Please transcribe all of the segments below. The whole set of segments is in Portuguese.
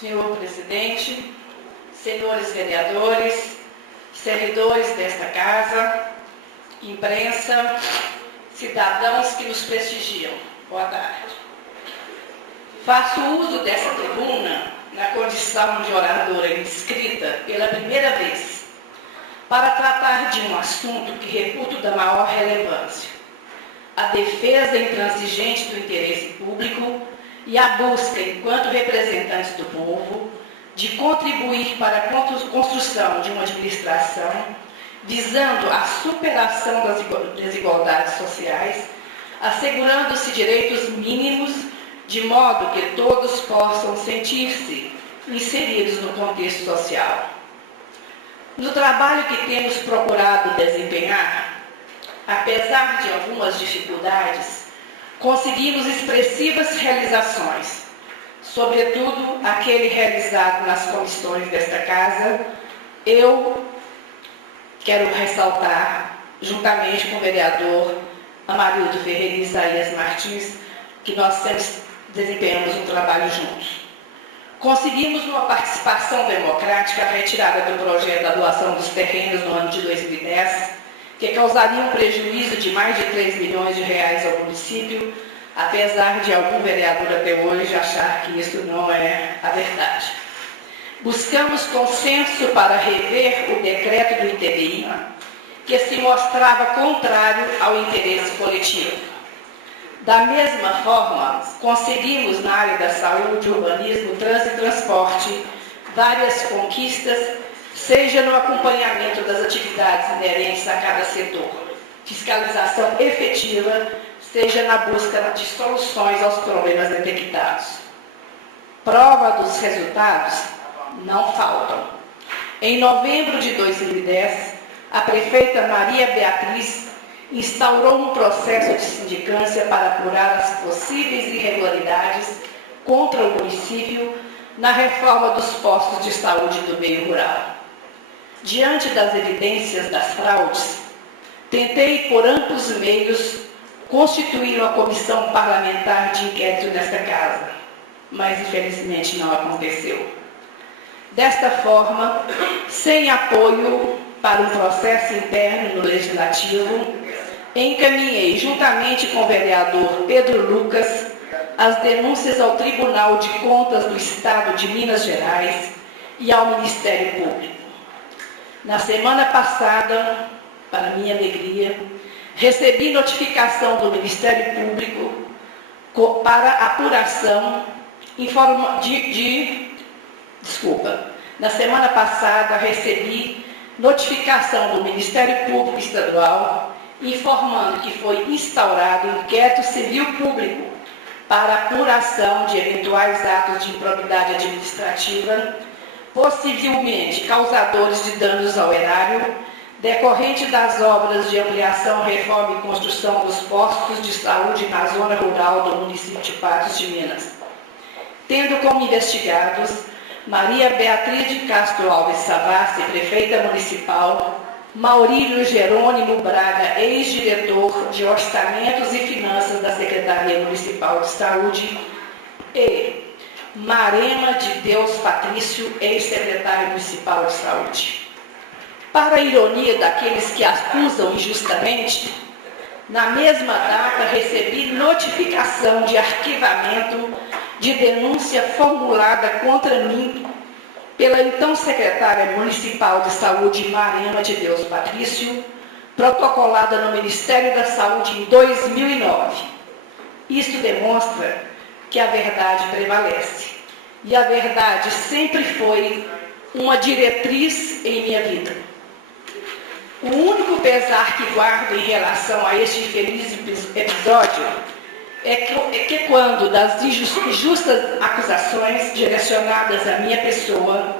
Senhor presidente, senhores vereadores, servidores desta casa, imprensa, cidadãos que nos prestigiam. Boa tarde. Faço uso dessa tribuna na condição de oradora inscrita pela primeira vez para tratar de um assunto que reputo da maior relevância: a defesa intransigente do interesse público e a busca, enquanto representantes do povo, de contribuir para a construção de uma administração visando a superação das desigualdades sociais, assegurando-se direitos mínimos, de modo que todos possam sentir-se inseridos no contexto social. No trabalho que temos procurado desempenhar, apesar de algumas dificuldades, conseguimos expressivas realizações, sobretudo aquele realizado nas comissões desta casa. Eu quero ressaltar, juntamente com o vereador Amarildo Ferreira e Isaías Martins, que nós sempre desempenhamos um trabalho juntos. Conseguimos, numa participação democrática, a retirada do projeto da doação dos terrenos no ano de 2010, que causaria um prejuízo de mais de 3 milhões de reais ao município, apesar de algum vereador até hoje achar que isso não é a verdade. Buscamos consenso para rever o decreto do ITBI, que se mostrava contrário ao interesse coletivo. Da mesma forma, conseguimos na área da saúde, urbanismo, trânsito e transporte várias conquistas, seja no acompanhamento das atividades inerentes a cada setor, fiscalização efetiva, seja na busca de soluções aos problemas detectados. Prova dos resultados não faltam. Em novembro de 2010, a prefeita Maria Beatriz instaurou um processo de sindicância para apurar as possíveis irregularidades contra o município na reforma dos postos de saúde do meio rural. Diante das evidências das fraudes, tentei, por amplos meios, constituir uma comissão parlamentar de inquérito nesta casa, mas infelizmente não aconteceu. Desta forma, sem apoio para um processo interno no Legislativo, encaminhei, juntamente com o vereador Pedro Lucas, as denúncias ao Tribunal de Contas do Estado de Minas Gerais e ao Ministério Público. Na semana passada, para minha alegria, recebi notificação do Ministério Público para apuração Na semana passada, recebi notificação do Ministério Público Estadual informando que foi instaurado inquérito civil público para apuração de eventuais atos de improbidade administrativa, possivelmente causadores de danos ao erário, decorrente das obras de ampliação, reforma e construção dos postos de saúde na zona rural do município de Patos de Minas, tendo como investigados Maria Beatriz de Castro Alves Savassi, prefeita municipal, Maurílio Jerônimo Braga, ex-diretor de Orçamentos e Finanças da Secretaria Municipal de Saúde, e Marema de Deus Patrício, ex-secretário municipal de Saúde. Para a ironia daqueles que acusam injustamente, na mesma data recebi notificação de arquivamento de denúncia formulada contra mim pela então secretária municipal de saúde, Marema de Deus Patrício, protocolada no Ministério da Saúde em 2009. Isto demonstra que a verdade prevalece. E a verdade sempre foi uma diretriz em minha vida. O único pesar que guardo em relação a este infeliz episódio é que quando das injustas acusações direcionadas à minha pessoa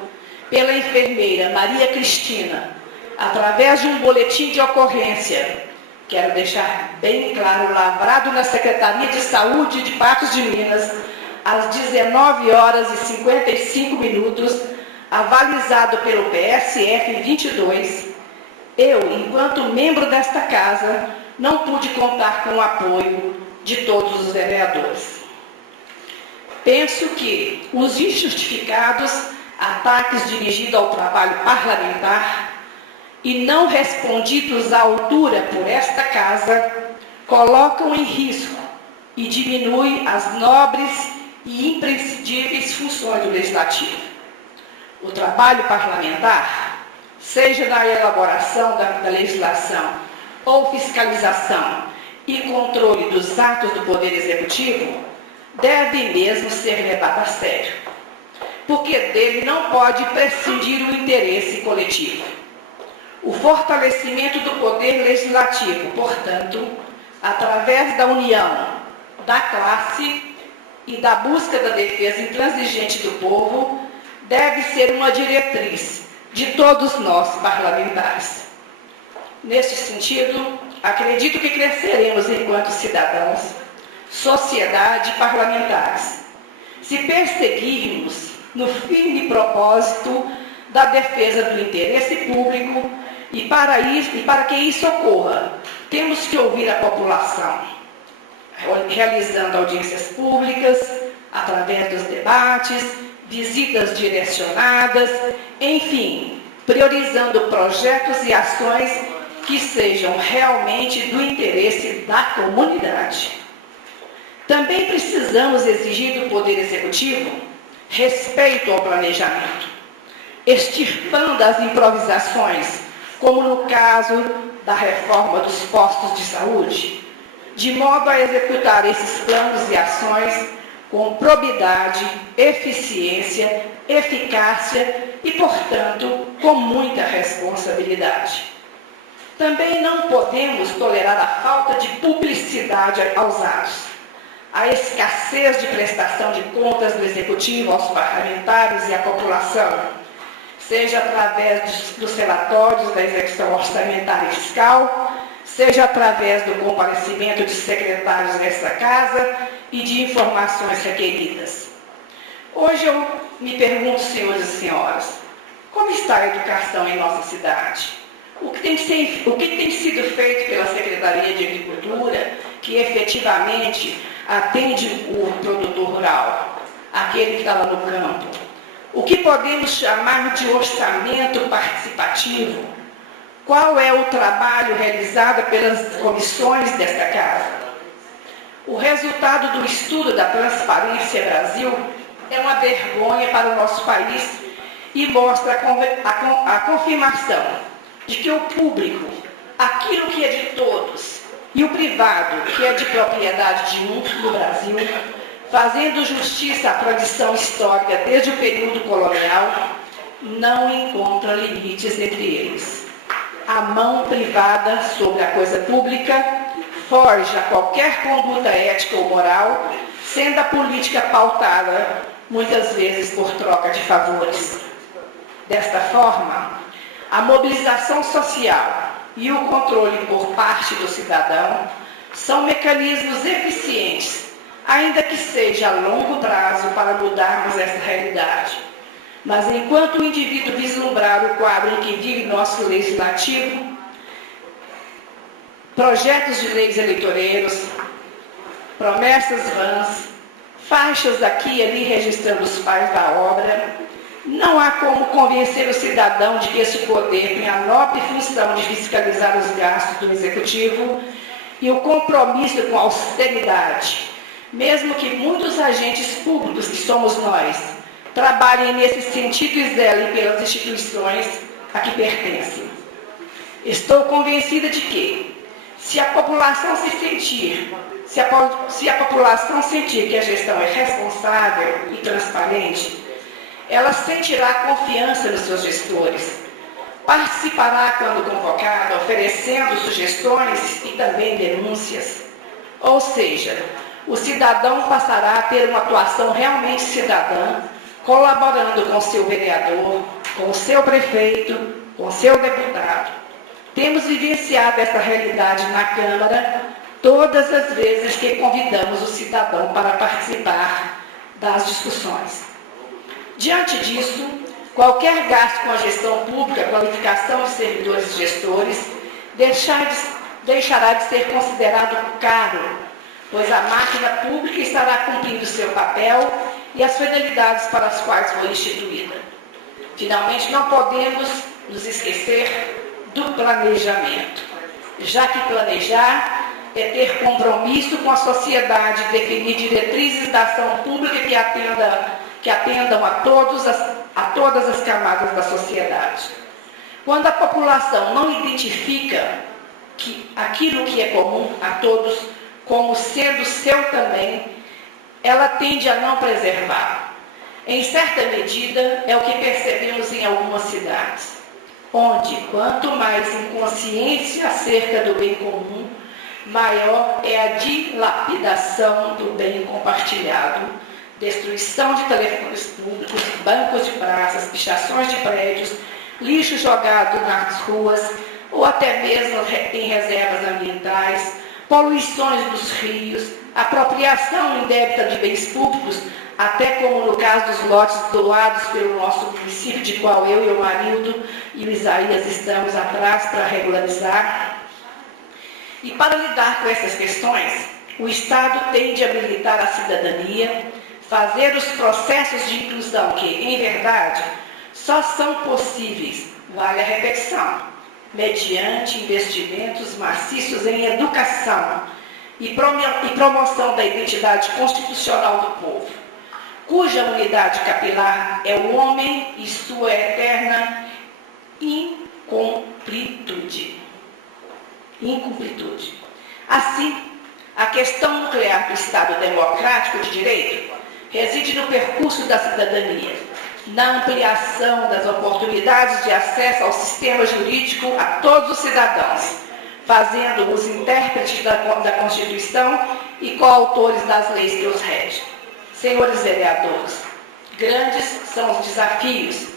pela enfermeira Maria Cristina, através de um boletim de ocorrência, quero deixar bem claro, lavrado na Secretaria de Saúde de Patos de Minas, às 19 horas e 55 minutos, avalizado pelo PSF 22, eu, enquanto membro desta casa, não pude contar com o apoio de todos os vereadores. Penso que os injustificados ataques dirigidos ao trabalho parlamentar e não respondidos à altura por esta Casa colocam em risco e diminuem as nobres e imprescindíveis funções do Legislativo. O trabalho parlamentar, seja na elaboração da legislação ou fiscalização e controle dos atos do Poder Executivo, deve mesmo ser levado a sério, porque dele não pode prescindir o interesse coletivo. O fortalecimento do Poder Legislativo, portanto, através da união da classe e da busca da defesa intransigente do povo, deve ser uma diretriz de todos nós parlamentares. Neste sentido, acredito que cresceremos enquanto cidadãos, sociedade e parlamentares, se perseguirmos no firme propósito da defesa do interesse público e para que isso ocorra, temos que ouvir a população, realizando audiências públicas, através dos debates, visitas direcionadas, enfim, priorizando projetos e ações que sejam realmente do interesse da comunidade. Também precisamos exigir do Poder Executivo respeito ao planejamento, extirpando as improvisações, como no caso da reforma dos postos de saúde, de modo a executar esses planos e ações com probidade, eficiência, eficácia e, portanto, com muita responsabilidade. Também não podemos tolerar a falta de publicidade aos atos, a escassez de prestação de contas do Executivo aos parlamentares e à população, seja através dos relatórios da execução orçamentária e fiscal, seja através do comparecimento de secretários desta Casa e de informações requeridas. Hoje eu me pergunto, senhores e senhoras, como está a educação em nossa cidade? O que tem sido feito pela Secretaria de Agricultura, que efetivamente atende o produtor rural, aquele que está lá no campo? O que podemos chamar de orçamento participativo? Qual é o trabalho realizado pelas comissões desta Casa? O resultado do estudo da Transparência Brasil é uma vergonha para o nosso país e mostra a confirmação de que o público, aquilo que é de todos, e o privado, que é de propriedade de um no Brasil, fazendo justiça à tradição histórica desde o período colonial, não encontra limites entre eles. A mão privada sobre a coisa pública forja qualquer conduta ética ou moral, sendo a política pautada, muitas vezes, por troca de favores. Desta forma, a mobilização social e o controle por parte do cidadão são mecanismos eficientes, ainda que seja a longo prazo, para mudarmos essa realidade. Mas enquanto o indivíduo vislumbrar o quadro em que vive nosso legislativo, projetos de leis eleitoreiros, promessas vãs, faixas aqui e ali registrando os pais da obra, não há como convencer o cidadão de que esse poder tem a nobre função de fiscalizar os gastos do Executivo e o compromisso com a austeridade, mesmo que muitos agentes públicos, que somos nós, trabalhem nesse sentido e zelem pelas instituições a que pertencem. Estou convencida de que, se a população sentir que a gestão é responsável e transparente, ela sentirá confiança nos seus gestores, participará quando convocada, oferecendo sugestões e também denúncias. Ou seja, o cidadão passará a ter uma atuação realmente cidadã, colaborando com o seu vereador, com o seu prefeito, com o seu deputado. Temos vivenciado essa realidade na Câmara todas as vezes que convidamos o cidadão para participar das discussões. Diante disso, qualquer gasto com a gestão pública, qualificação de servidores e gestores, deixará de ser considerado caro, pois a máquina pública estará cumprindo seu papel e as finalidades para as quais foi instituída. Finalmente, não podemos nos esquecer do planejamento, já que planejar é ter compromisso com a sociedade, definir diretrizes da ação pública que atendam a todas as camadas da sociedade. Quando a população não identifica aquilo que é comum a todos como sendo seu também, ela tende a não preservar. Em certa medida, é o que percebemos em algumas cidades, onde, quanto mais inconsciência acerca do bem comum, maior é a dilapidação do bem compartilhado, destruição de telefones públicos, bancos de praças, pichações de prédios, lixo jogado nas ruas, ou até mesmo em reservas ambientais, poluições dos rios, apropriação indébita de bens públicos, até como no caso dos lotes doados pelo nosso município, de qual eu e o Marildo e o Isaías estamos atrás para regularizar. E para lidar com essas questões, o Estado tem de habilitar a cidadania, fazer os processos de inclusão que, em verdade, só são possíveis, vale a repetição, mediante investimentos maciços em educação e promoção da identidade constitucional do povo, cuja unidade capilar é o homem e sua eterna incompletude. Assim, a questão nuclear do Estado democrático de direito reside no percurso da cidadania, na ampliação das oportunidades de acesso ao sistema jurídico a todos os cidadãos, fazendo-os intérpretes da Constituição e coautores das leis que os regem. Senhores vereadores, grandes são os desafios,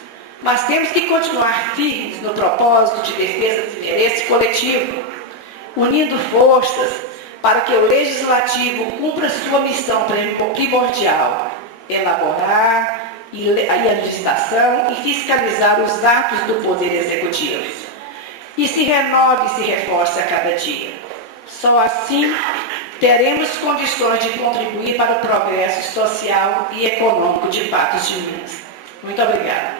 mas temos que continuar firmes no propósito de defesa do interesse coletivo, unindo forças para que o Legislativo cumpra sua missão primordial, elaborar a legislação e fiscalizar os atos do Poder Executivo. E se renove e se reforce a cada dia. Só assim teremos condições de contribuir para o progresso social e econômico de Patos de Minas. Muito obrigada.